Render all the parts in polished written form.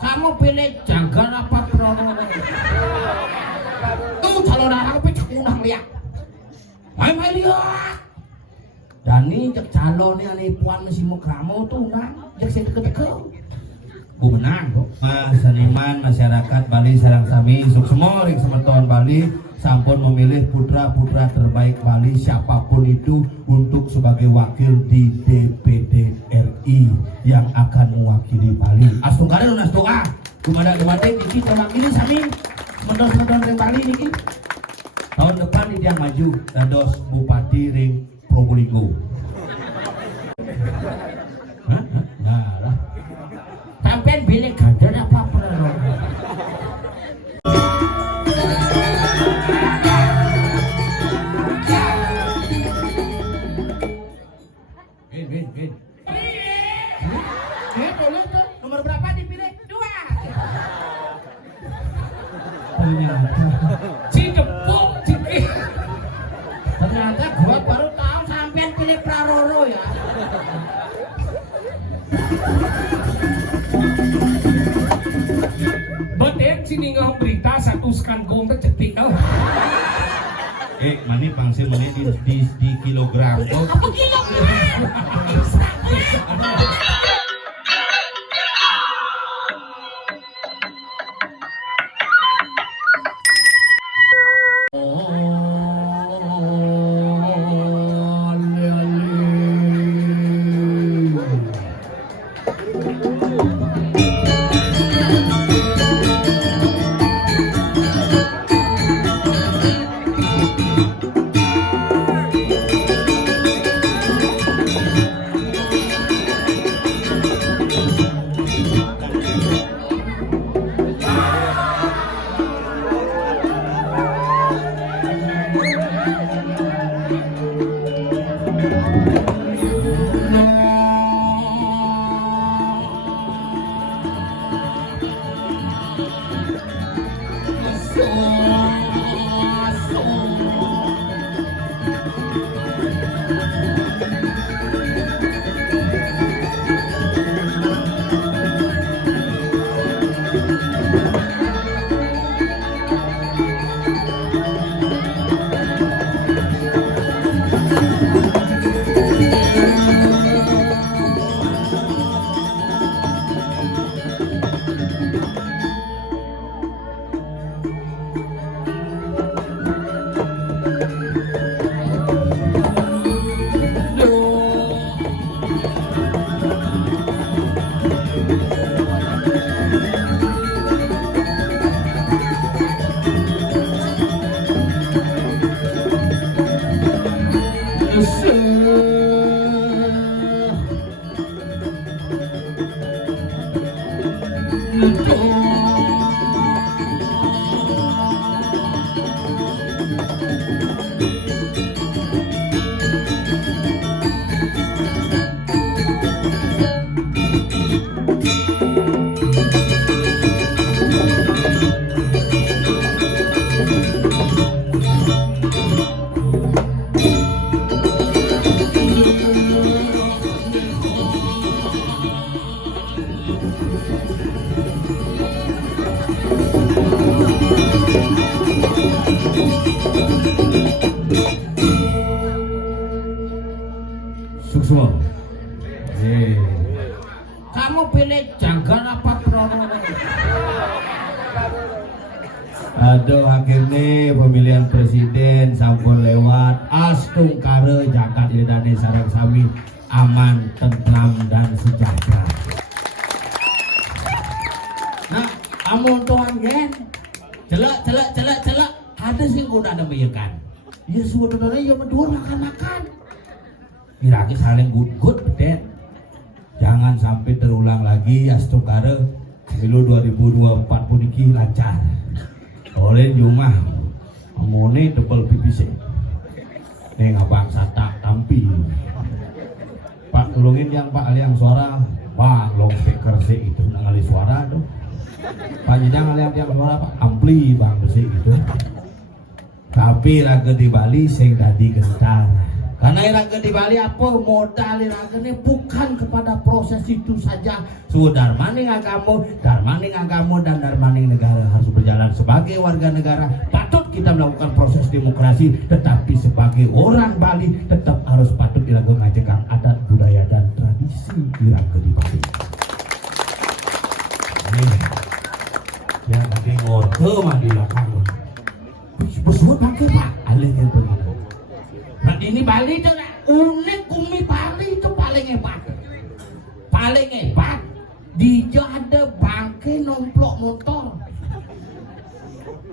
Kamu pilih Jagar apa Prabowo? Tuh calon anak pecah unang liat. Hai liat. Dani cek calon yang nipuan mesi mau kamu tuh nang cek saya deket-deket. Gue menang kok. Mas seniman masyarakat Bali sareng sami suksemor ing semeton Bali sampun memilih putra-putra terbaik Bali siapapun itu untuk sebagai wakil di DPD RI yang akan mewakili Bali. Astung kare lunas doa. Kumada kemarin iki mewakili sami semeton-semeton ring Bali niki. Tahun depan ini yang maju dados Bupati ring Probolinggo. Hah? Nah lah. Sampai pilih Ganjar apa Prabowo? Win. Boleh tuh. Nomor berapa dipilih? 2. Ternyata gua baru tahu sampean pilih Prabowo ya. Batek sini ngau berita satu skangkong tercetik tau. Mani pangsil mani di kilogram. Apa kilogram? Suksma. Kamu pilih Jagar apa Prabowo? Aduh, akhirnya pemilihan presiden sampun lewat. Astung kare jagat idane sareng sami aman, tentram dan sejahtera. Nah, amun tuan gen celak ada sih udah nembeyekan. Ya sebenarnya ya berdua makan-makan. Kira-kira saling good beden. Jangan sampai terulang lagi Astung kare pemilu 2024 pun iki lancar. Oleh rumah amone tebel pipis ning abang satak tampi Pak tulungin yang Pak aliang suara Pak long speaker sih itu ngali suara tuh Pak jenang aliang tiang suara Pak ampli bang sih gitu tapi raga di Bali sing tadi gentar Karena iraga di Bali apa modal iraga ini bukan kepada proses itu saja. Darmaning agama dan darmaning negara harus berjalan sebagai warga negara. Patut kita melakukan proses demokrasi, tetapi sebagai orang Bali tetap harus patut iraga ngajakan adat budaya dan tradisi iraga di Bali. Ya tadi ngorke mandi lakang. Besut pakai Pak, alih yang begitu. Nah ini Bali itu unik, Kumi Bali itu paling hebat. Paling hebat. Di ada bangke nomplok motor.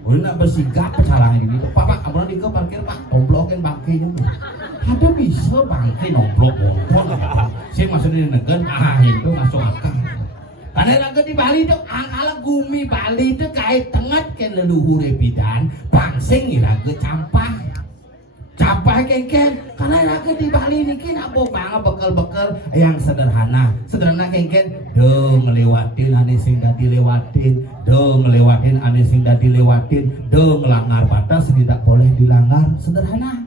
Udah nak bersigap pecalangan ini. Pak, kamu nanti ke parkir Pak, tomplokin bangkenya. Ada bisa bangke nomplok motor. Saya maksudnya negen, itu masuk akal. Karena lagu di Bali itu angkala Kumi Bali itu kait tengah kan leluhur bidan, pangsing iraga campah. Capai kengken, karena lagi di Bali ini kena banget bekal-bekal yang sederhana kengken, ngelewatin ane sing dah dilewatin, ngelewatin ane sing dah dilewatin, ngelanggar batas tidak boleh dilanggar, sederhana.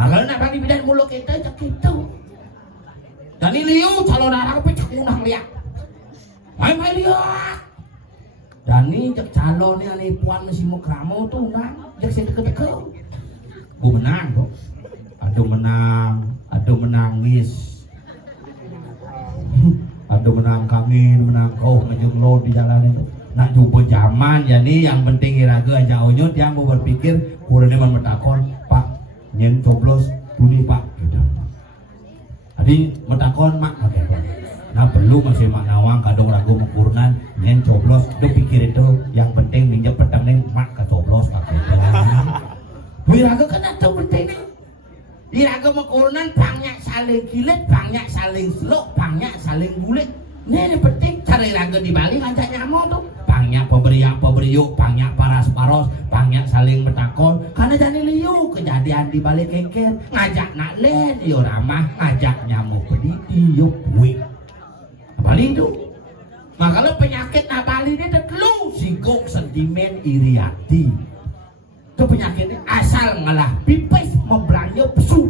Makanya nak bagi bidan mulu kita cak itu. Dan ini liu calon arang pecah unang liak, hai liak. Dan ini cak calon ni ane puan masih mau kamu tuh unang, cak saya deket-deket. Gue menang kok, aduh menangis, aduh menang kangen, menang kau ngejenglo di jalan itu. Nak coba zaman jadi yang penting iraga aja onyot yang mau berpikir kurangnya memetakon Pak nyen coblos tuni Pak gitu. Tadi metakon mak oke. Nah perlu masih mak nawang kadang ragu mengkurnan nyen coblos do pikir itu yang penting minjam petang neng mak ke coblos Pak. Wiraga kan ada penting. Wiraga mengkurunan banyak saling kilit, banyak saling selok, banyak saling gulit. Ini penting. Cara wiraga di Bali ngajak nyamuk tuh. Banyak pemberiuk, banyak paras-paros, banyak saling bertakon. Karena jadi liu kejadian di Bali kengker. Ngajak nak len, yo ramah, ngajak nyamuk pedidi, yo kue. Bali itu. Makanya penyakit na Bali ini terlalu sigok sentimen iri hati. Itu penyakitnya asal ngalah pipes membelanja pesu,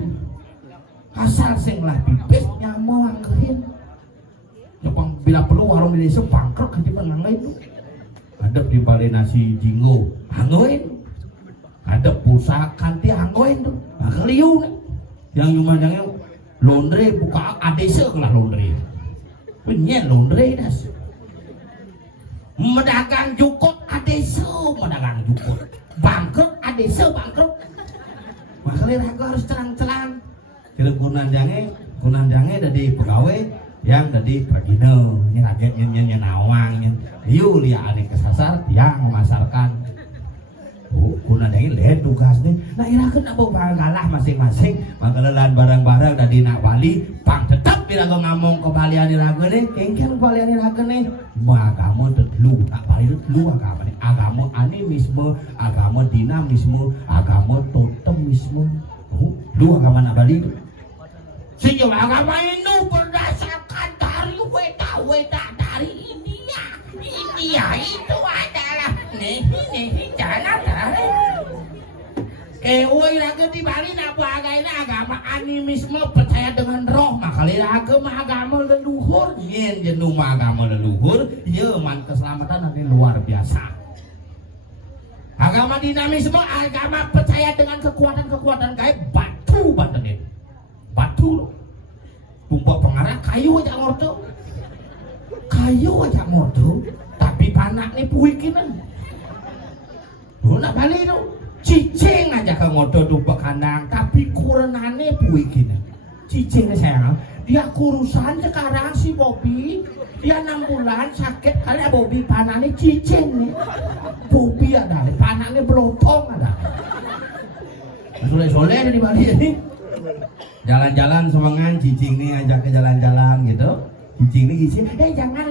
asal sing ngalah pipes nyamuk angkerin. Jepang bila perlu warung Indonesia bangkrut kan di menang itu. Ada di Bali nasi jinggo anggoin, ada pulsa kanti anggoin tuh, angkeliu nih. Yang nyumandangnya laundry buka adese kelah laundry, penyen laundry das. Medagang jukut adese, medagang jukut. Bangkrut, adese bangkrut. Makanya aku harus terang-terang. Kira kunandangnya dari pegawai yang dari pragino, ini rakyat yang nawang, liu lihat adik kesasar yang memasarkan. Kunandangnya lihat tugasnya. Nah irakan apa kalah masing-masing. Makanya barang-barang dari nak Bali, pang tetap bila kau ngomong ke Balian irakan nih, kengkeng Balian irakan nih. Agama tetelu, nak Bali tetelu agama nih. Agama animisme, agama dinamisme, agama totemisme. Lu agama nak Bali itu. Sejauh agama itu berdasarkan dari weda dari India. India itu adalah nehi jalan dari. Woi raga di Bali nak agama animisme percaya dengan roh. Makanya agama leluhur, yen jenuh agama leluhur, ya man keselamatan nanti luar biasa. Agama dinamisme, agama percaya dengan kekuatan gaib, batu bantenin. Batu tumpuk pengarah kayu aja ngordo, tapi panak nih puikinan. Lu nak Bali itu cicing aja ke ngordo tumpuk kandang, tapi kurenane puikinan. Cicing sayang, dia kurusan sekarang si Bobby, dia 6 bulan sakit karena Bobby panaknya cicing nih. Bobby ada, panaknya belotong ada. Soleh-soleh di Bali ini. Jalan-jalan semangan cicing nih ajak ke jalan-jalan gitu. Cicing nih isi, jangan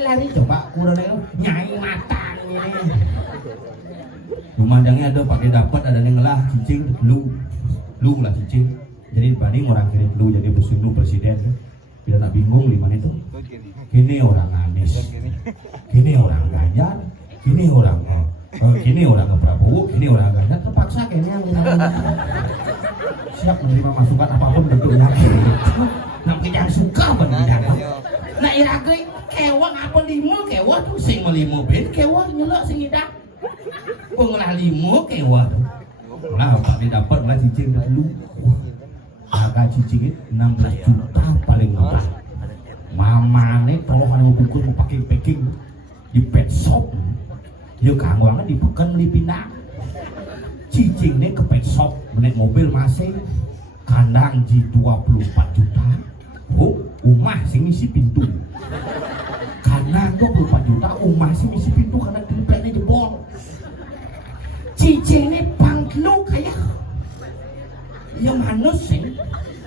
lari. Coba kurang nyai matang ini. Lumandangnya ada pakai dapat ada yang ngelah cicing lu lah cicing. Jadi banding orang kiri lu jadi presiden. Bila nak bingung di mana itu. Kini orang Anies, kini orang Ganjar, kini orang Prabowo, kini orang Ganjar terpaksa kayaknya siap menerima masukan apapun bentuknya. Nah yang suka benar. Nah irage kewa apa limo kewa tuh sing melimo ben kewa nyelok sing idak. Pengolah limo kewa. Nah Pak didapat lah cicing dulu. Harga cicing 16 juta paling murah. Mamane kalau kan mau bungkus mau pakai packing di pet shop. Dia kangguangan di pekan beli pinang. Cicing ini ke pet shop menaik mobil masing kandang di 24 juta. Oh, rumah sing isi pintu. Kandang 24 juta, rumah sing isi pintu karena tempatnya jebol. Cicing ini pangklu kayak yang manus sih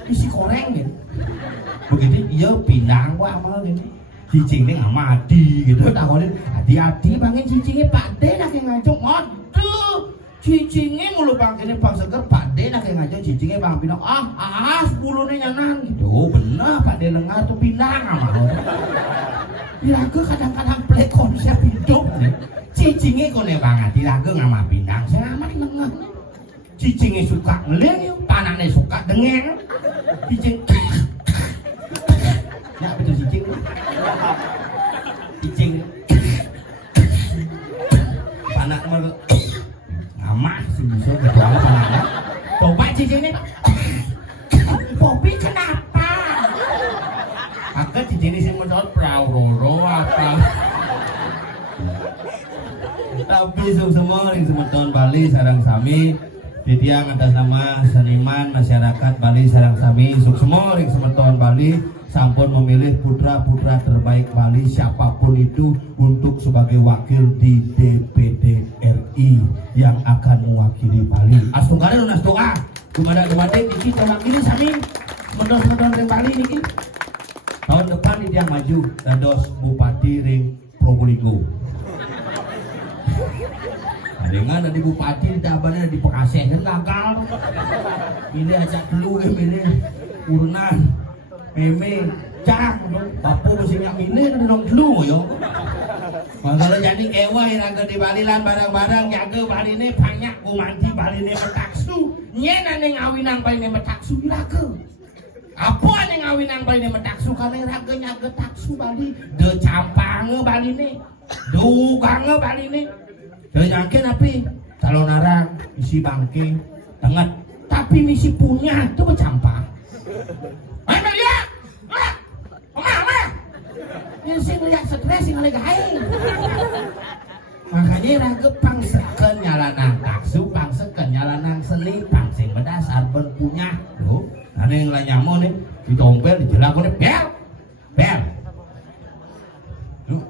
isi koreng gitu. Begitu dia pinang gua amal gini. Cicing ini nggak mati gitu. Tahunin hati-hati bangin cicingnya Pak D nak yang ngajong. Aduh, cicingnya mulu bangkinnya Bang Seger Pak D nak yang ngajong cicingnya Bang Pinang. 10-nya nyanan gitu. Oh bener Pak D lengar tuh pinang amal. Diraga kadang-kadang play konsep hidup nih. Cicingnya kone banget. Diraga nggak pinang. Saya amat lengar. Cicingnya suka ngeleng, panahnya suka dengeng. Cicing ya betul cicing. Cicing panah mer ngamah sih bisa kecuali panahnya. Coba cicingnya Popi kenapa? Agak cicing ini sih menurut prauroro apa? Tapi semua yang semeton Bali sarang sami Titiang atas nama seniman masyarakat Bali sarang sami semua yang semeton Bali sampun memilih putra-putra terbaik Bali siapapun itu untuk sebagai wakil di DPD RI yang akan mewakili Bali. Astungkare lunas doa. Kepada niki mewakili sami medos-medos ring Bali niki. Tahun depan ini yang maju dados Bupati ring Probolinggo. Dengan ada bupati di tabannya di Bekasi kan gagal. Milih ajak dulu milih urunan. Meme cang bapu mesti nyak milih nang dulu yo. Mangala jadi kewa iraga di Balilan barang-barang jaga Baline banyak gumanti Baline metaksu. Nyen ane ngawinang Baline metaksu iraga. Apa ane ngawinang Baline metaksu kana iraga nyaga taksu Bali. De campange Baline. Dugange Baline. De yakin api kalau narang isi bangke tenget tapi misi punya itu bercampur. Ayo Maria, mama, yang sih ngeliat stres yang ngeliat gaing. Makanya raga pangsekan nyalanang taksu, pangsekan nyalanang seni, pangsing berdasar berpunya. Loh, ada yang lain nyamuk nih, ditompel, dijelak nih, bel. Loh,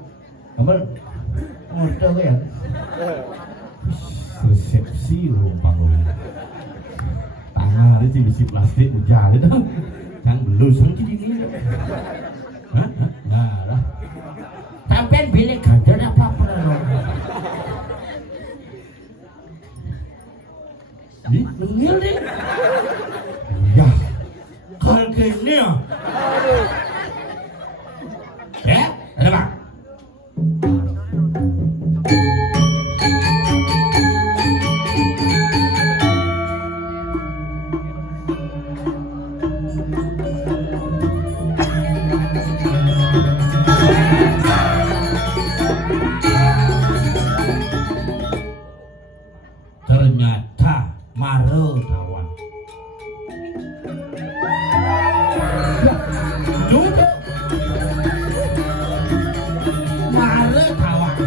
kamu ngorda gue ya? Resepsi rumpang lu. Tangan itu besi plastik ujar itu. Yang belum sangki ini. Hah? Nah lah. Sampai bilik gader apa-apa loh. Ini nengil deh. Ya. Kalau gini ya. Ya, ada Pak. Ternyata mare tawan. Mare tawan.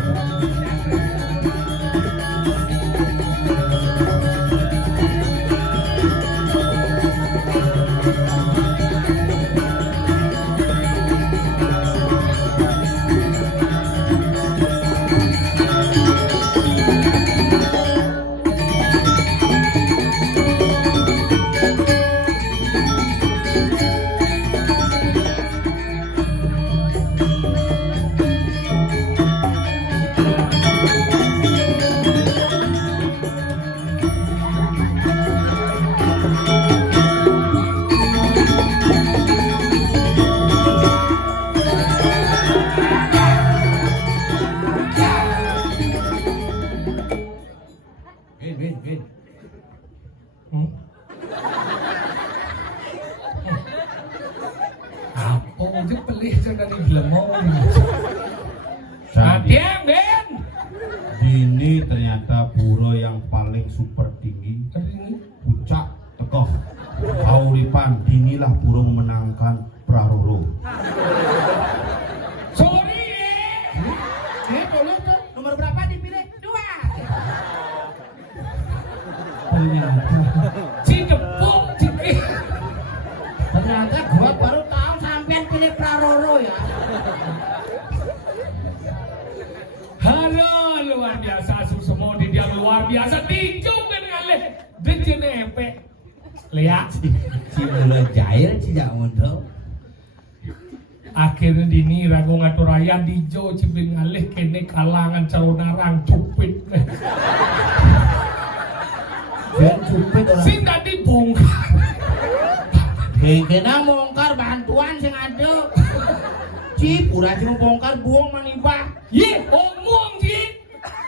Win. malih jangan di Blemong. Sandi. Adiang Ben. Ini ternyata pura yang paling super tinggi. Puncak tekoh. Aulipan inilah pura memenangkan Praroro. Sorry. Boleh tuh. Nomor berapa dipilih? 2. Ternyata Cidepuk Ciki. Ternyata gua baru tahu sampean pilih Praroro ya. Halo luar biasa semua di dia luar biasa dicoba ngalih dejen epe lihat Si mulai cair tidak muncul. akhirnya dini ragu ngatur raya dijo cibin ngalih kene kalangan calon narang cupit Jangan cupit orang. sing tadi bongkar Kena bongkar bantuan sing ada. Ci pura cuma bongkar buang manibah. ye omong ji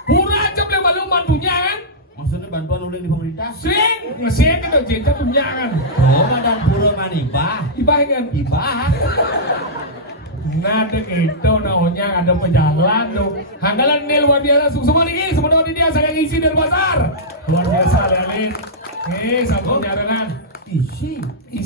pura coba balu mantunya kan Maksudnya bantuan uling di pemerintah? sing ngesek itu jenta punya kan Oh, dan pura manibah. ibahingan Ibah. nah itu namanya ada pejalan tuh hanggalan ini luar biasa semua nih semua di dia saya ngisi dari pasar luar biasa lihat sambung jaringan isi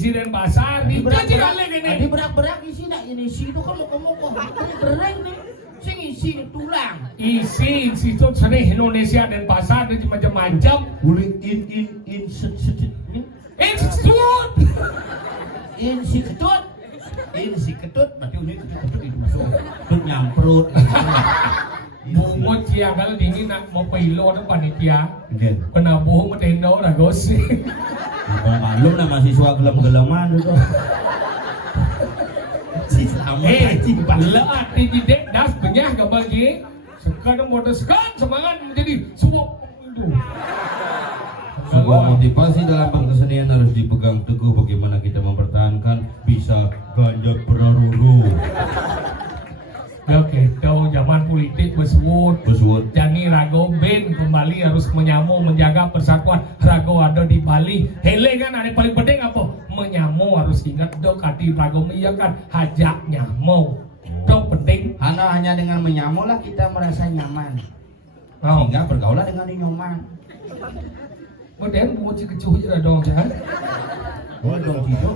dan pasar di janji kali ini Di berak-berak isi nak ini isi itu kan mau berak nih. Sing isi tulang. isi itu sana Indonesia dan pasar dan macam-macam Uling in set institut in si ketut. In si ketut berarti uling ketut itu masuk. Ketut nyamprut. bungut siang kalau dingin nak mau pilo dan panitia Iya. penabuh metendo lah gosip Malum lah mahasiswa gelem-geleman itu. Si selamat leak di jidek das benyah gambar ji sekarang motor sekarang semangat menjadi semua itu sebuah motivasi dalam berkesenian harus dipegang teguh bagaimana kita mempertahankan bisa ganjat Praroro. oke tahu zaman politik bersebut Bersebut Jani Rago Ben kembali harus menyambung menjaga persatuan Rago ada di Bali hele kan ada paling penting apa menyamu harus ingat dok hati Rago mengiyakan hajak nyamu dok penting hanya dengan menyamu lah kita merasa nyaman oh sehingga bergaulah dengan nyoman. kemudian mau kecuh aja dong jangan Oh dong itu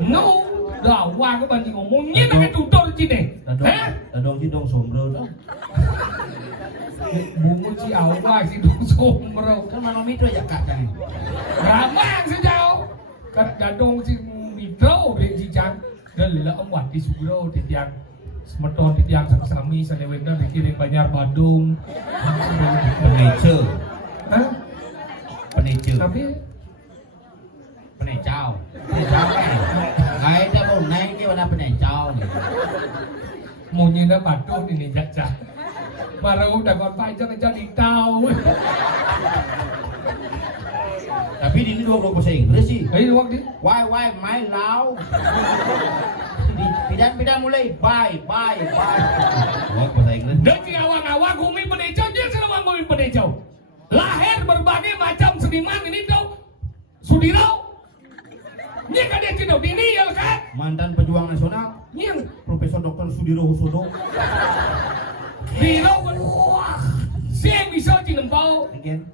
no dah wah ke banting ngomongnya dengan tutor cine dong dong sombro dong bungut si awak si dong sombro kan mana itu aja kak kan ramang sejauh kat dadong si mitro dari si jang dan lila empat di sugro di tiang semeton di tiang sami sanewenda dikirim Banjar Bandung penece hah penece tapi penecau kan ada mau naik ke mana penecau nih mungkin dah Bandung ini jaja baru udah kon pajak jadi tahu tapi ini 20 bahasa Inggris sih. ayo waktu Why my love pidan mulai bye. Wah bahasa Inggris. dan si awang-awang gumi penecau dia selama gumi penecau lahir berbagai macam seniman ini tuh Sudirau ini kan dia tidak dini ya kan Mantan pejuang nasional ini Profesor Dr. Sudiro Husodo. Dirau kan wah saya bisa cinempau Again.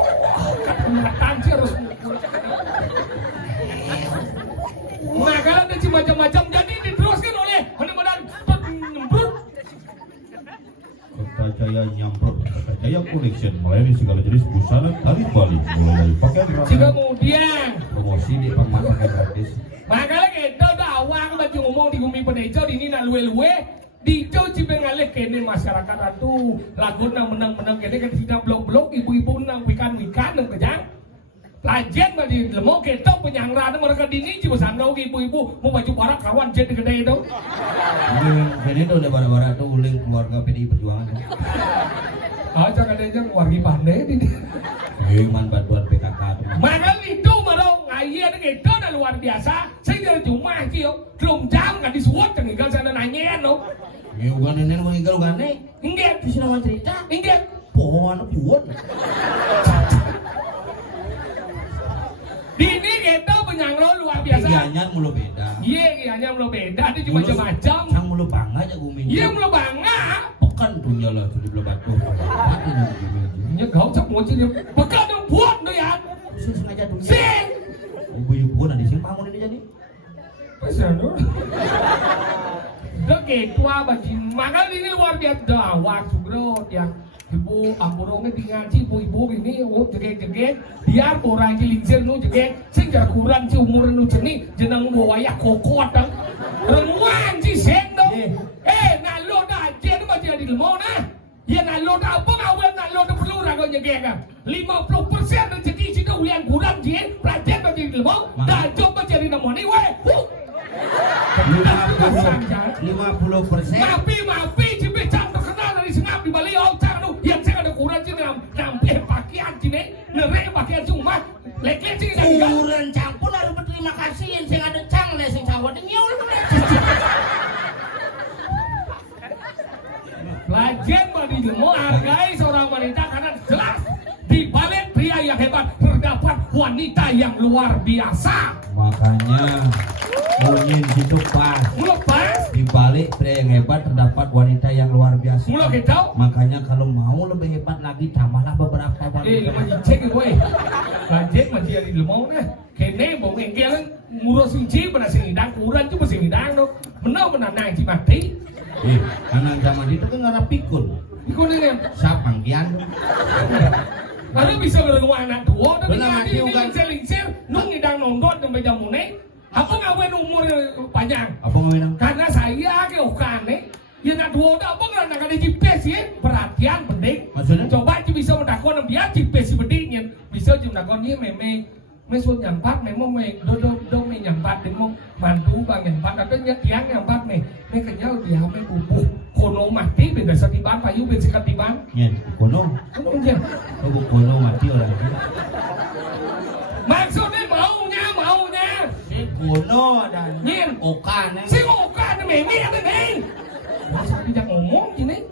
Kelihatan sih harus nah kalau ada macam-macam jadi diteruskan oleh mudah-mudahan nyemprot Kertajaya nyamprot Kertajaya Collection melayani segala jenis busana tari Bali mulai dari pakaian jika rakyat kemudian promosi di pakaian gratis. makanya kita udah awang baju ngomong di Gumi Penecau di ini nak luwe-luwe di Jawa Cibengaleh kene masyarakat atu lagu nang menang-menang kene kan tidak blok-blok ibu-ibu nang wikan-wikan nang kejang lajen bagi lemok kita penyangra mereka dini cium sandau ibu-ibu mau baju barak kawan jet gede itu Jadi itu udah bara-bara tuh uling keluarga PDI Perjuangan. aja kadang wargi pandai ini Gimana bantuan PKK teman. maka itu marong ayah itu udah luar biasa saya jadi cuma kio belum jam nggak disuat tinggal sana nanya no Ya bukan ini meninggal bukan nih. enggak Di sini nama cerita. enggak pohon buat. Ini kita penyangro luar biasa. Gigiannya mulu beda. Iya, gigiannya mulu beda. Ada cuma macam-macam. Sang mulu bangga aja gue minum. Iya, mulu bangga. Pekan dunia lah jadi belum batu. Ini kau cak mau jadi pekan yang buat tu ya. Sih sengaja dunia. Sing. Ibu-ibu nanti sih bangun ini jadi. Pasal tu. Dah ketua bagi. Maka ini luar biasa. Dah waktu bro yang ibu amburongnya tinggal si ibu ini jegek biar orang jelincir nu jegek sing jar kurang si umur nu jenih jenang buaya kokot dang renguan si seng dong nalo dah jen macam di lemau nah ya nalo dah apa ngawen nalo dah perlu rago jegek kan 50% rezeki si tu yang kurang jen pelajar macam di lemau dah coba cari nama ni weh 50%. Mapi cipe cang terkenal dari sengap di Bali cang tu yang saya ada kurang je nampak pakaian sini nerek pakaian cuma lek-lek sini saya kurang cang pun harus berterima kasih yang saya ada cang lah sing sawat nyol Lajen bagi ilmu hargai seorang wanita karena jelas di balik pria yang hebat terdapat wanita yang luar biasa. Makanya Munin situ pas. Di balik pria yang hebat terdapat wanita yang luar biasa. Makanya kalau mau lebih hebat lagi tambahlah beberapa wanita. Lepas cek gue. Lajen masih ada ilmu nah. Kene bau engkel ngurus suci pada sini dan kurang cuma sini dan tu. Benar naik si mati. Anak zaman itu kan ngarap pikul. Pikul ni kan? Siapa kian? Lalu bisa berlaku anak tua, tapi nanti lingsir, nung ngidang nonton sampai jam ini. Apa ngawen umur panjang? Apa ngawen? Karena saya ke ukane, ya nak tua dah apa nggak nak ada GPS ya, perhatian penting. Maksudnya? Coba cuma bisa mendakon biar GPS pentingnya, bisa cuma mendakon ni mesut nyampat, memang do nyampat, memang mantu bang nyampat, atau tiang nyampat kayaknya dia me bubuh. Kono mati beda setiban payu beda sekatiban. Iya, kono. Kono je. Oh, kono mati orang itu. Maksudnya maunya. Si kono dan Nyin. okan. Si okan meme ada nih. Masa tidak ngomong gini.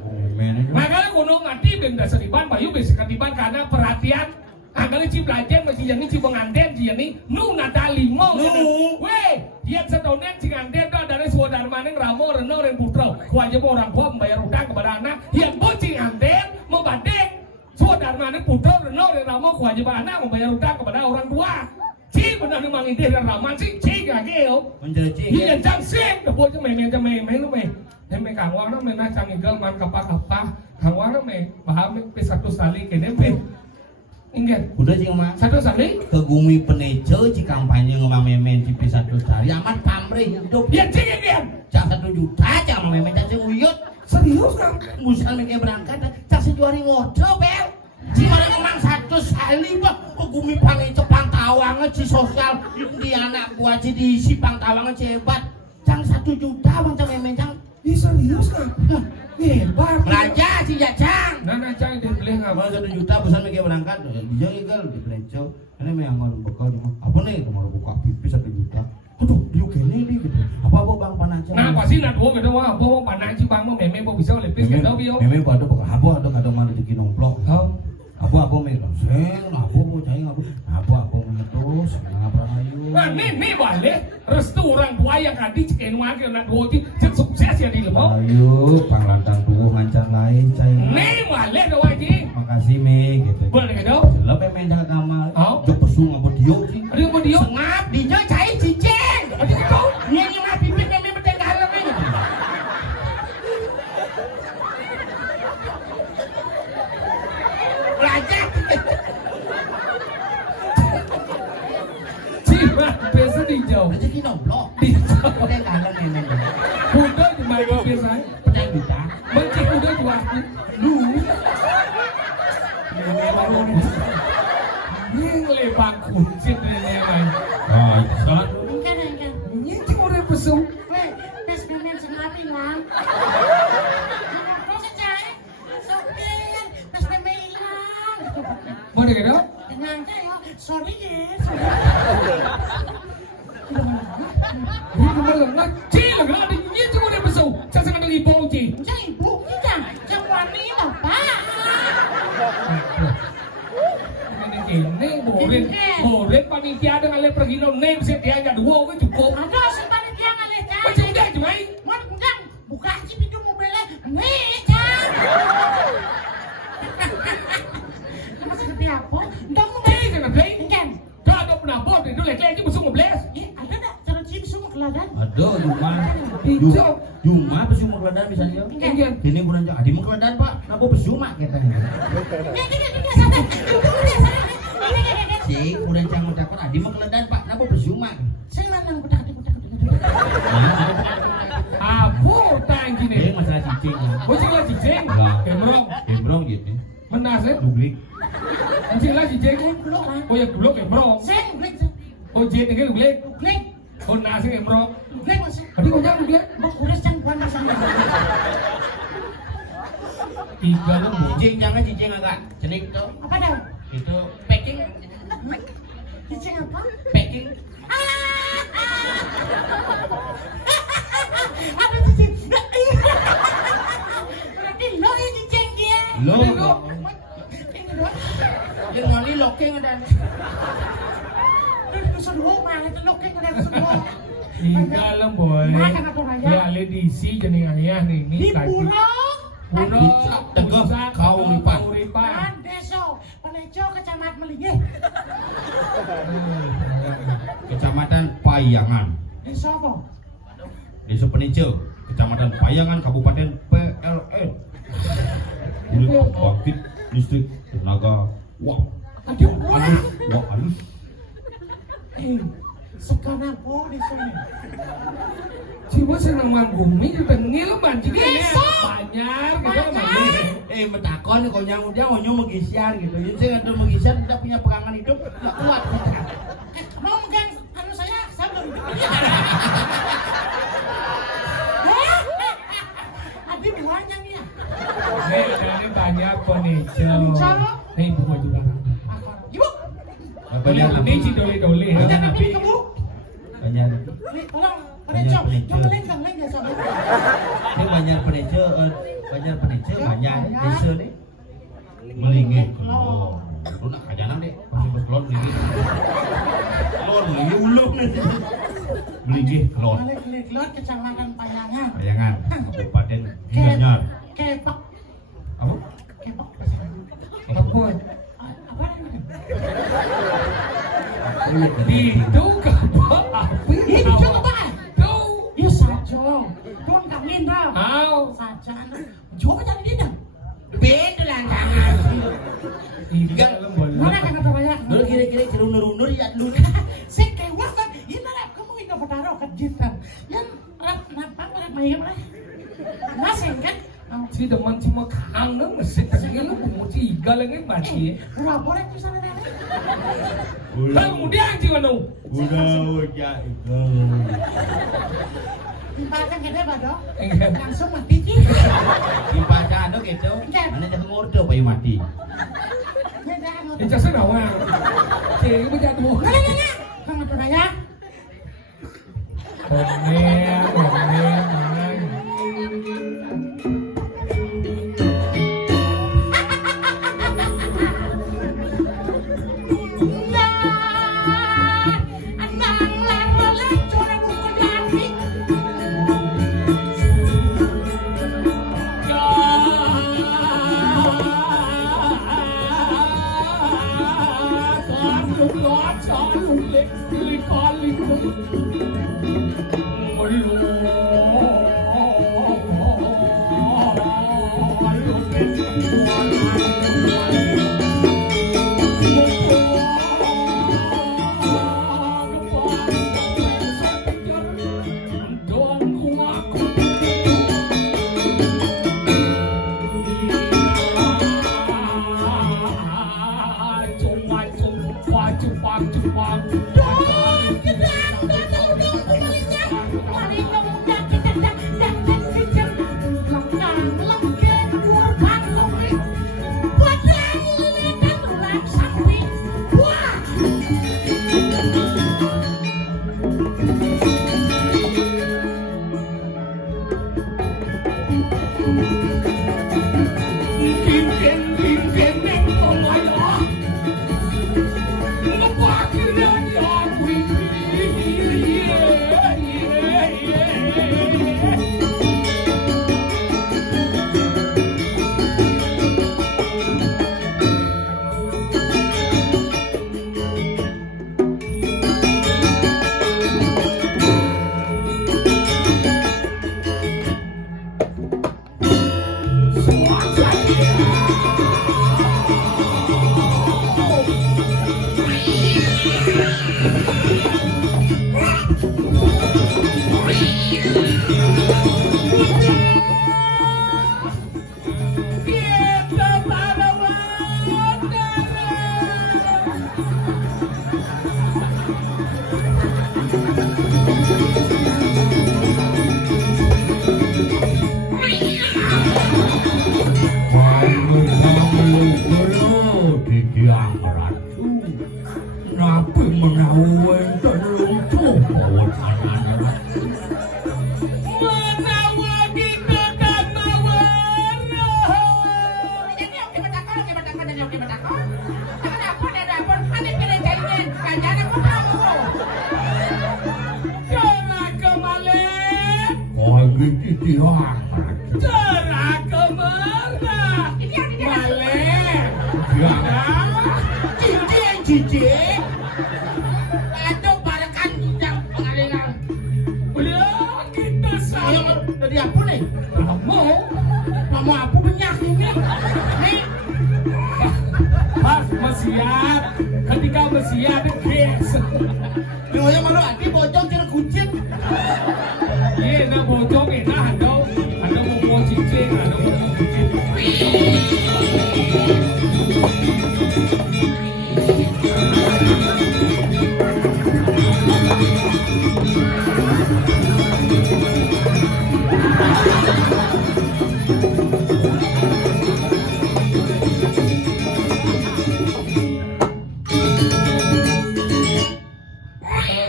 Makanya kono mati beda setiban payu beda sekatiban karena perhatian. Agak cip belajar masih yang ini cip pengantin yang ini nu Natali mau weh dia setonen si ngantin tu dari saudara mana Ramo Reno dan Putra wajib orang tua membayar hutang kepada anak yang bocil ngantin membanding saudara mana Putra Reno dan Ramo wajib anak membayar hutang kepada orang tua cip benar memang ini dan Raman sih cip gagel dia jam sing kebuat cememe lu me kangwang tu me nak canggih man kapah kangwang tu me paham pe satu sali kene pe Ingat. Udah sih ngomong. Satu sali. Kegumi penejo ci kampanye ngomong memen ci satu sari amat pamrih hidup. Ya cing ingat. Cak 1 juta cak memen cak uyut. Serius kan? Musal mereka berangkat cak sejuari ngodo bel. Ci mana ngomong 1 sali bah. Kegumi penejo pantawangnya ci sosial di anak gua ci diisi pantawangnya ci hebat. Cak 1 juta bang cak memen cak. Ih serius kan? Hebat. Raja ci jajang. Nah cang dia beli nggak? Kalau 1 juta besar mereka berangkat, dia igal di Peleco. Ini memang bekal di apa nih? Kemarin buka pipi 1 juta. Aduh, dia gini gitu. Apa bang panaja? Nah pasti nak dua gitu wah, bang panaji bang mau meme mau bisa lepis gitu bio. Meme pada bukan apa ada mana di kinomplok. Apa mereka? Seng, apa mau cari apa mengetus, apa ayu. Nah nih balik restu orang tua yang adik cikin wakil nak dua ti cek sukses ya di lemau. Ayo, panglantang tuh ngancan lain cai. Nih balik doa ji. Makasih me gitu. Boleh gitu. Lebih main jaga kamar. Jok pesung apa dio sih? Ada apa dio? Sengap, dia cai cicing. Ada gitu. Nyanyi mah bibit meme bertengah dalam ini. Raja. Cima biasa dijauh. Aja kita blok. Dijauh. Bertengah dalam meme. Kuda cuma biasa. Bertengah juta. Mencik kuda juga. Lu. Meme baru nih. Ini lebak kuncit ini main. Oh, salah. Enggak. Ini cuma orang pesum. Weh, tes memen sengapi lang. Terus aja, sopir, tes memen hilang. Boleh gitu? Tenang ya, sorry ya. Ini kembali nak cil kan ada ini cuma orang pesum. Saya sangat lagi bau cil. Jangan ibu kita, jangan wanita pak. nih boleh panitia dengan le pergi no name set dia nya dua gue cukup. Aduh, si panitia ngalih cah. Macam enggak cuma ini. Mau undang, buka aja pintu mobilnya. Nih, cah. Kamu seperti apa? Undang mau Ini kan play. Kan? Dah ada penabot itu lek-lek aja musuh ngebles. Ada tak cara cium semua keladan? Aduh, Juma. Hijau. Juma pesuma keladan misalnya. Iya. Ini bulan jak adi keladan, Pak. Napa pesuma katanya. Si bulan jak dapat adi keladan, Pak. Napa pesuma. Saya lanang budak. Apa tang gini? Ini masalah cicing. Bocil lah cicing. Kemrong. Kemrong gitu. Menas ya. Dublik. Bocil lah cicing. Belum lah. Oh ya dulu kemrong. Saya ngeblek. Oh jet ini dulu. Ngeblek. Oh nasi kemrong. Ngeblek masih. Tadi kau jangan dulu. Mau kuras jangan buan masanya. Tiga lu. Cicing jangan cicing agak cenik tuh. Apa dah? Itu packing. Cicing apa? Packing. Apa cicing? Berarti lo yang cicing dia. Lo. Ini lo. Yang ngoli locking ada. Ini kesuduh mana itu looking udah kesuduh. Tiga lu boy. Makan apa raya? Ya ale diisi jeneng ayah nih Di tadi. Purok. Purok. Tegak kau lipat. Kan deso. Penejo kecamatan Melingih. Kecamatan Payangan. Deso apa? Desa Penice, Kecamatan Payangan, Kabupaten PLN. Unit Bangkit Listrik Tenaga Uap. Aduh, Halus, uap halus. sekarang po di sini. Cuma senang manggung ini tengil banci Bisa. banyak gitu Banyak. manggung. Metakon kalau nyamuk dia mau mengisiar gitu. Jadi saya nggak mengisiar, tidak punya pegangan hidup, nggak kuat. Mau megang anu saya belum. Abi banyak nih ya. Ini banyak ponico. Ponico. Nih bunga juga. Ibu, Banyak Ini cidoli-doli. Banyak tapi nabi. kamu, Banyak. tolong, penejo, yang melenggang sama. Ini banyak Penice, banyak desa nih. Melingih kelon. Lu nak kajana deh, masih berkelon melingih. Kelon melingih uluk nih. Melingih kelon. Balik kecamatan Payangan. Payangan, Kabupaten Gianyar. Kepok, Apa? kepok. Apa? Apa namanya? Itu kapal api. Itu apa? Tuh. Iya saja. Don kangin dah. Au. Saja. Coba jadi dia. Beda lah jangan. Tiga lembon. Mana kan kata banyak? Nur kira-kira cerunur-unur ya dulu. Si kewas kan, ini lah kamu ini bertaruh kejutan. Yang kenapa mereka main lah? Masih kan? Si deman cuma kangen ngesit sih lu mau tiga lagi mati. Berapa orang itu sana dari? Kemudian gimana? Udah itu. Timpakan gede bado, Enggak. langsung mati sih. Dibaca anu gitu. Mana jangan ngordo bayi mati. Beda anu. Ini jasa nawang. Ciri berjatuh. Nggak. Kamu tuh ya? Omen. dia. Cara kemana? Malek. Dia. Cicing. Aduh, balakan yang pengalingan. Udah kita Ayo, sama. tadi apa nih? Kamu apa banyak ini? Nih, Pas mesiat. Ketika mesiat kes. nyonya malu adi bojong kira kucing. Iya, na bojong enak ada mau cicing, ada mau cicing.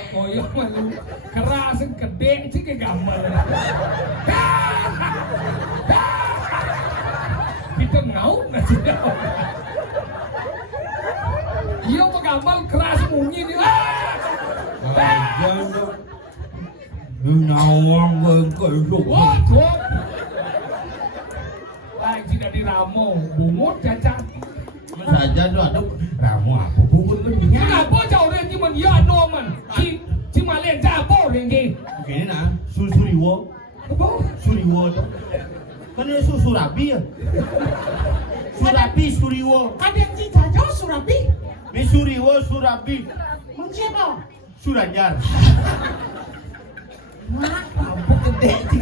Koyo malu keras gede sih kayak gambar. Kita ngau nggak sih? Iya mau gambar keras mungkin nih. Lu nawang berkeruk. Waduh. Lain tidak diramo, bungut caca. Saja tuh aduh ramu apa bungut kan Kenapa jauh orang cuma ya noman? Cuma lihat jabo orang ini. Begini nah, suriwo tuh. Kan ini surabi ya. Suriwo. Ada yang cinta jauh Surabi. Ini surabi. Siapa? Surajar. Wah, Apa gede sih?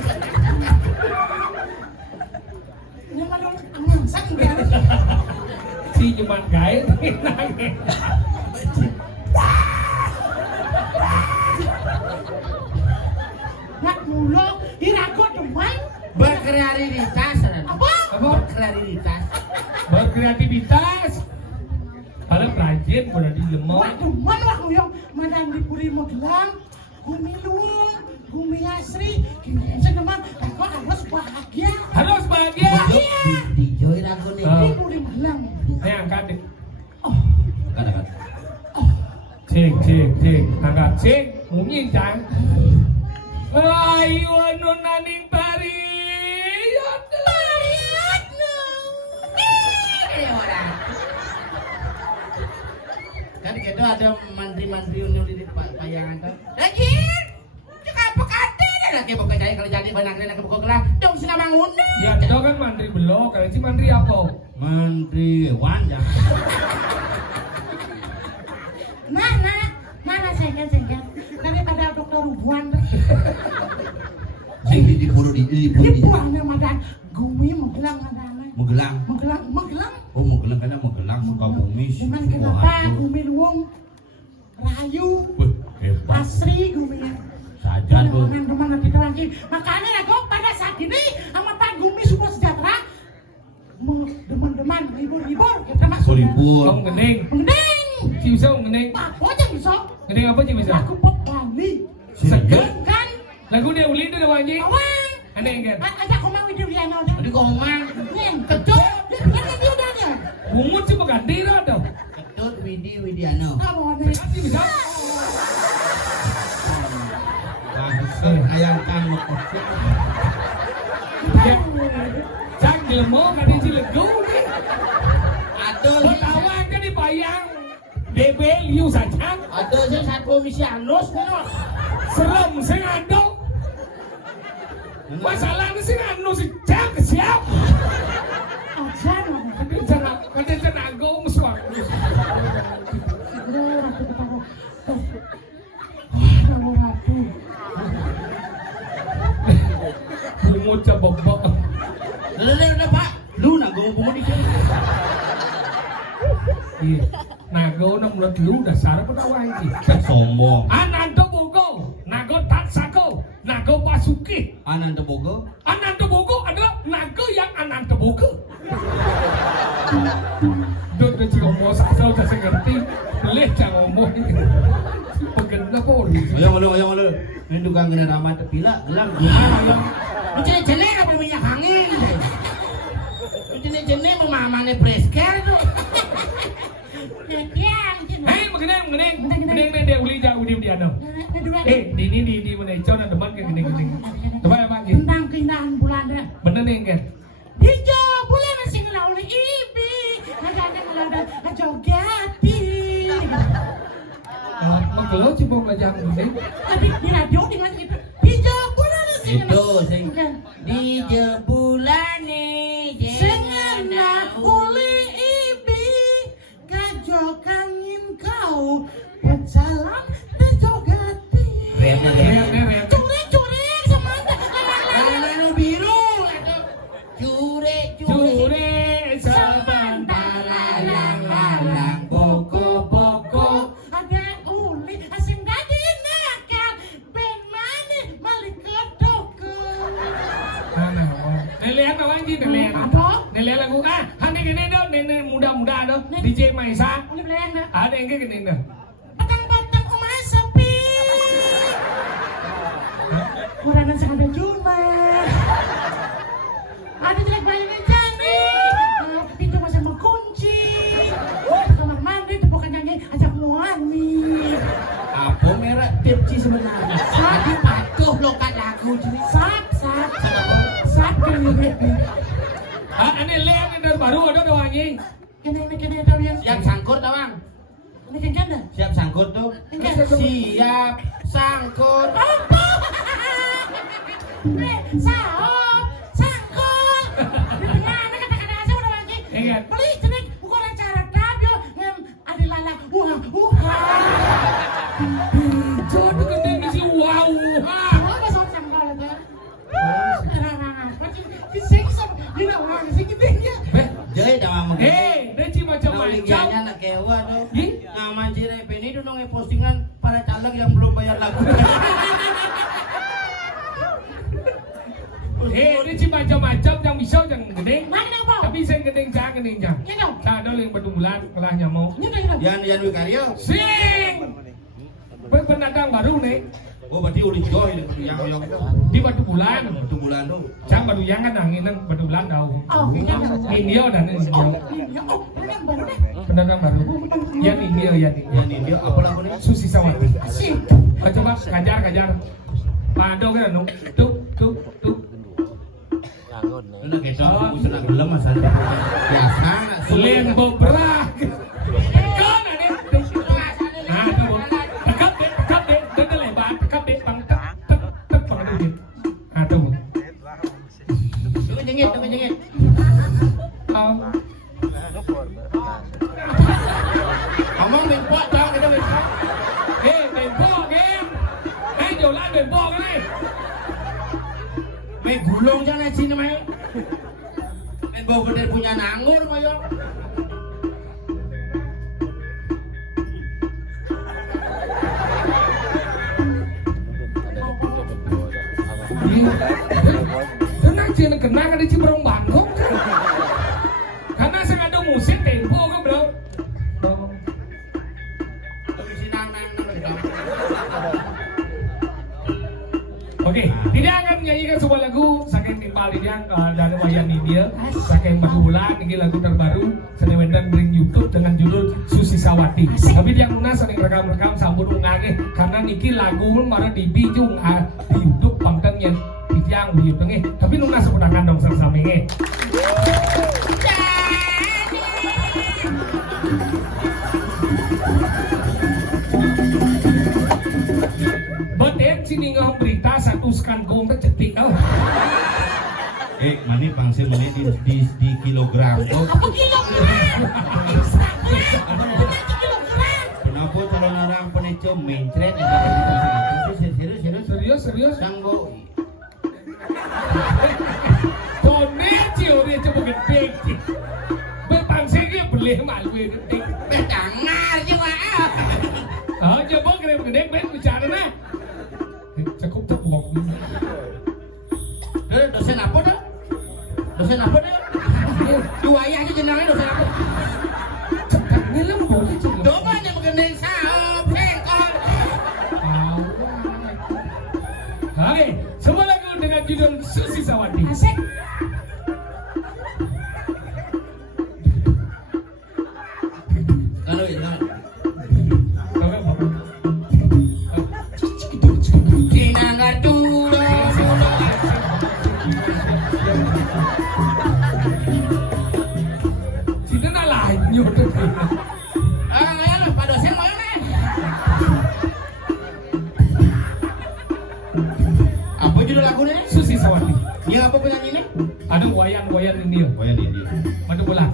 ini malu aman sakit. Si cuma gaya nangis. Nak mulu, iragot teman. Berkreativitas. Apa? Berkreativitas. Berkreativitas. Paling rajin udah di lemot. Waduh, mana aku yang madang di Puri Magelang, Gumi Luwung, Gumi Asri, gini teman, aku harus bahagia. Harus bahagia. Di joy ragu nih. Di Puri Magelang. Saya angkat deh. Katakan. Cing. Angkat cing. Mungkin cang. Ayo nonaning tari. Kan gitu ada mantri-mantri unyu di payangan kan. Lagi, cek apa kate dah lagi buka cari kalau jadi banyak nak buka kelah. Dong sina mangunda. Ya itu kan mantri belok. Kalau si mantri apa? Mantri wanja. Mana sengket. Daripada dokter Rubuan. Sing di puru di Dibuangnya madan Gumi Magelang madana. Magelang. Magelang. Oh Magelang karena Magelang Sukabumi. Cuman kenapa Gumi Luwung, Rayu, Hebat Asri Gumi. saja tuh. Teman-teman nanti lagi. Makanya aku pada saat ini sama Pak Gumi semua sejahtera. Deman-deman libur-libur kita masuk. Libur. Kamu gening. Mending. Si bisa gening. Apa aja bisa. Gening apa sih bisa? Aku pop Bali. Seger. Kan? Lagu dia uli itu namanya. Awang. Aneh kan? Ajak aku mau video dia nol. Jadi ngomong Nih, kecut. Dia dia udah dia. Bungut cuma ganti lah dong. Ketut Widiano. Kamu nih. Nanti bisa. Ayang kan Ya. Cang jelemo kan si legu nih. Aduh, Pertama kan dipayang. DB liu saja. aduh saya satu misi anus kan. Serem sing ando. Masalahnya sing ando si cang siap. Aja loh. Kada jangan go muswak. Bungut ca bebek. Udah Pak, lu nanggung bungut di sini. Iya. Nago na menurut lu dasar apa tawa iki? Sombong. Ananto Bogo, Nago Tatsako, Nago Basuki. Ananda Bogo. Ananto Bogo adalah naga yang Ananto Bogo. Dodo jika mau asal saya ngerti, boleh jangan ngomong. Pegenda poli. Ayo malu. Ini tukang kena ramah tepila, gelang gimana ya? Lu jenek apa minyak angin? Lu jenek memamane presker tuh. Hei, mengenai dia uli jauh dia ano. Di mana coba teman kayak gini. Coba ya Pak. Tentang keindahan Bener nih kan? Dijo bulan sing lauli ibi, nagana ngajogati. Magelo coba belajar gede. Tapi di radio di mana gitu. Dijo bulan sing Itu sing di jebulane Sengana uli ibi, kajokangin kau berjalan dijogati. Remnya Curi semanda. Anu biru jure Jure sebentar lalang boko. Ada uli asing dadi nakal, ben mani balik ke toko. Nelian awang ji nelian. Apa? Nelian lagu hani gini dong, nenek muda dong. DJ Maisa. Uli belayang dah. Ada yang kayak gini dah. Batang-batang omah sepi. Kurangan sangat cuma. Ada jelek banyak yang jani. Pintu masih mengunci. Kamar mandi itu bukan nyanyi ajak muani. apa merek tipci sebenarnya. Tadi patuh lo kan lagu jadi Sap kene. Ini lihat yang baru ada wangi. Kene tahu yang siap sangkut tawang. ini kan ganda. Siap sangkut tuh. Siap sangkut. Sahop, sangkut. Di tengah anak kata-kata aja udah lagi. Ingat. Beli jenik bukan acara tabio ngem adilala. Wah. Jodoh gede di sini wow. Apa soal sangkut itu? Disiksa, dia orang segitunya. Jadi tawang mau. Deci macam-macam. Ligianya nak kewa tuh. Ih. Ngaman si Repen itu dong postingan para caleg yang belum bayar lagu. Deci macam-macam yang bisa yang gede. Mana apa? Tapi saya gede jang. Ya dong. Ada yang berbulan kelah nyamuk. Nyudah. Yan Wikaryo. Sing. Pendatang baru nih Oh berarti udah joy yang di Batu Bulan. satu bulan tuh. Cang baru yang kan angin nang Batu Bulan tahu. Oh, iya. Indio dan Indio. Yang baru deh. Pendatang baru. Ya Indio. Yan dia apa lagu nih? Susi Sawati. Asik. Coba kajar. Pado kan dong. Tuh. Udah kita aku senang gelem masa. Biasa. Selain bobrak. Kan ada. Nah, tuh. Tekap deh. Dengar lebar. Tekap deh. Bang. Tek. Pang dulu. Ah, tuh. Tunggu jengit. Ngomong mimpok tau kita mimpok. Bempok em. Jualan bempok kan. Main gulung jangan sini main. Main bawa bener punya nanggur koyo. Tenang sih, kenang ada Ciberong Bangkok. Karena saya ada musik tempo kan bro. Oke, tidak akan menyanyikan sebuah lagu saking timpal ini dari wayang India, saking Batu Bulan ini lagu terbaru Senewendan Bring YouTube dengan judul Susi Sawati. Tapi dia muna sering rekam sambut ungange karena niki lagu marah di bijung di YouTube pangkan yang bijang di YouTube nih. Tapi nuna sepedakan dong sama-samanya. Betek sini ngomong berita satu skandung tercetik kau. Mani pangsi menit di kilogram tuh. Apa kilogram? Kenapa kalau orang penicu mencret serius sanggo. Konecio dia coba gede. Berpangsi dia beli malu gede. Betangar juga. Coba gede bicara nah. Cukup terbuang. Dosen apa dah? Dua ayah aja jenangnya dosen apa? Cekaknya lembut aja. Coba yang mengenai sahab, sengkol. Oke, semua lagu dengan judul Susi Sawati. Asik. Kalau ya, Sinanggar dulu. Sawati. Dia apa penyanyi ini? Ada wayan ini ya. Wayan ini. Madu bola.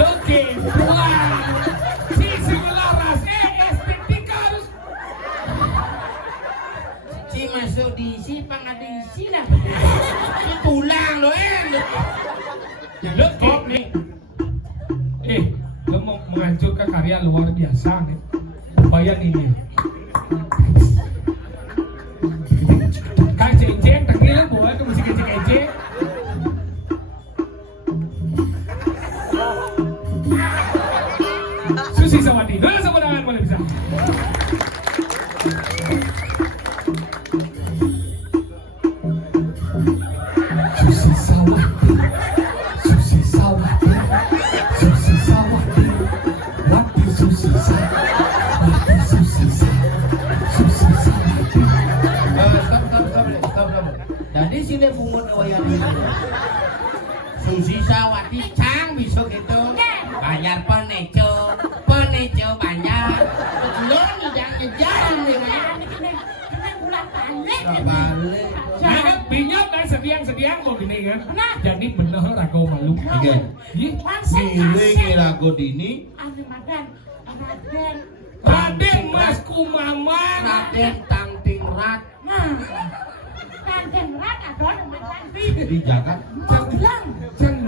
Oke, wah, Sisi Melaras, estetikals. Si masuk di si pangadi lah. Tulang loh Lekop nih. Lo mau menghancurkan karya luar biasa nih. Bayan ini. Kang Ceng, tenggelam buat itu musik kecil-kecil. Susi Sawati, dulu sama tangan boleh bisa. Susi Sawati, Susi Sawati, Susi Sawati, Wati Susi Sawati, Susi Sawati, Susi Sawati. Stop. Jadi sini pungut wayan ini. Susi Sawati cang bisa gitu. Bayar penejo bayar. Lo jangan ngejar nih kan. Balik. Nah, binyot dan sediang mau gini kan. Jadi bener rago malu. Oke. Milih lagu dini. Raden Mas Kumama. Raden Tangting Rat. Nah, kan rat ada yang Di Jakarta. Jangan